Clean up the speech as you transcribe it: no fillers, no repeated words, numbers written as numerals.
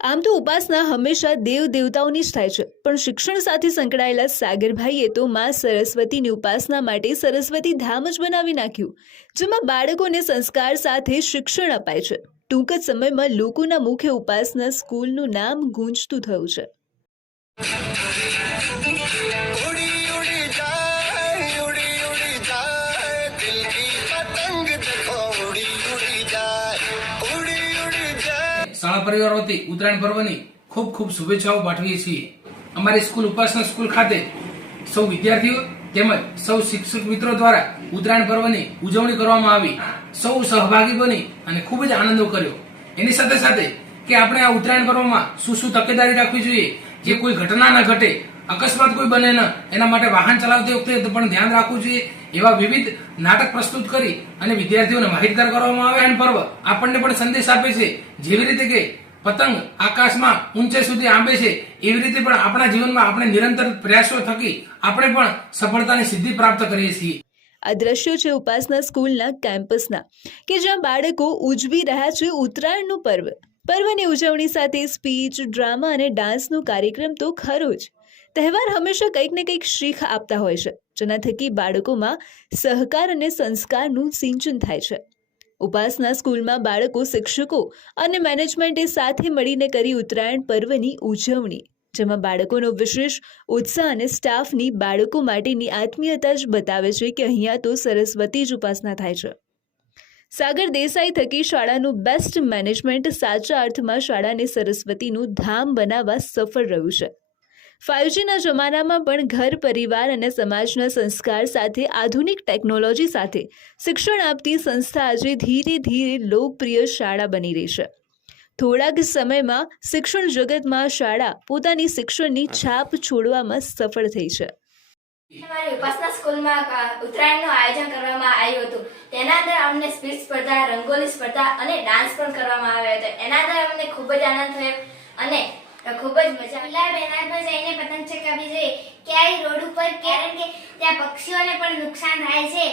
આમ તો ઉપાસના હંમેશા દેવ દેવતાઓની જ થાય છે, પણ શિક્ષણ સાથે સંકળાયેલા સાગરભાઈએ તો માં સરસ્વતીની ઉપાસના માટે સરસ્વતી ધામ જ બનાવી નાખ્યું, જેમાં બાળકોને સંસ્કાર સાથે શિક્ષણ અપાય છે. ટૂંક જ સમયમાં લોકોના મુખ્ય ઉપાસના સ્કૂલનું નામ ગુંજતું થયું છે. શાળા પરિવાર વતી ઉત્તરાયણ પર્વની ખૂબ ખૂબ શુભેચ્છાઓ પાઠવીએ છીએ. અમારી સ્કૂલ ઉપાસના સ્કૂલ ખાતે સૌ વિદ્યાર્થીઓ તેમજ સૌ શિક્ષક મિત્રો દ્વારા ઉત્તરાયણ પર્વની ઉજવણી કરવામાં આવી. સૌ સહભાગી બની અને ખૂબ જ આનંદ કર્યો. એની સાથે સાથે કે આપણે આ ઉત્તરાયણ પર્વમાં શું શું તકેદારી રાખવી જોઈએ, જે કોઈ ઘટના ન ઘટે, અકસ્માત કોઈ બને ન, એના માટે વાહન ચલાવતી વખતે પણ ધ્યાન રાખવું જોઈએ. એવા વિવિધ નાટક પ્રસ્તુત કરી અને વિદ્યાર્થીઓને માહિતગાર કરવામાં આવે. અને પર્વ આપણને પણ સંદેશ આપે છે, જેવી રીતે કે પતંગ આકાશમાં ઊંચે સુધી આંબે છે, એવી રીતે પણ આપણા જીવનમાં આપણે નિરંતર પ્રયાસો થકી આપણે પણ સફળતાની સિદ્ધિ પ્રાપ્ત કરીએ છીએ. આ દ્રશ્યો છે ઉપાસના સ્કૂલના કેમ્પસના, કે જ્યાં બાળકો ઉજવી રહ્યા છે ઉત્તરાયણનું પર્વ. પર્વની ઉજવણી સાથે સ્પીચ, ડ્રામા અને ડાન્સનો કાર્યક્રમ તો ખરો જ. તહેવાર હંમેશા કંઈક ને કંઈક શીખ આપતા હોય છે, જેના થકી બાળકોમાં સહકાર અને સંસ્કારનું સિંચન થાય છે. ઉપાસના સ્કૂલમાં બાળકો, શિક્ષકો અને મેનેજમેન્ટે સાથે મળીને કરી ઉત્તરાયણ પર્વની ઉજવણી, જેમાં બાળકોનો વિશેષ ઉત્સાહ અને સ્ટાફની બાળકો માટેની આત્મીયતા જ બતાવે છે કે અહીંયા તો સરસ્વતી જ ઉપાસના થાય છે. સાગર દેસાઈ થકી શાળાનું બેસ્ટ મેનેજમેન્ટ સાચા અર્થમાં શાળાને સરસ્વતીનું ધામ બનાવવા સફળ રહ્યું છે. 5Gના જમાનામાં પણ ઘર, પરિવાર અને સમાજના સંસ્કાર સાથે આધુનિક ટેકનોલોજી સાથે શિક્ષણ આપતી સંસ્થા આજે ધીરે ધીરે લોકપ્રિય શાળા બની રહી છે. થોડાક સમયમાં શિક્ષણ જગતમાં શાળા પોતાની શિક્ષણની છાપ છોડવામાં સફળ થઈ છે. અમારી ઉપાસના સ્કૂલમાં ઉત્તરાયણનું આયોજન કરવામાં આવ્યું હતું. તેના અંદર અમને સ્પીચ સ્પર્ધા, રંગોલી સ્પર્ધા અને ડાન્સ પણ કરવામાં આવ્યો હતો. એના અંદર અમને ખૂબ જ આનંદ થયો અને ખૂબ જ મજા. ખુલ્લા મેદાન પર જઈને પતંગ ચગાવવી જોઈએ, ક્યાંય રોડ ઉપર, કારણ કે ત્યાં પક્ષીઓને પણ નુકસાન થાય છે.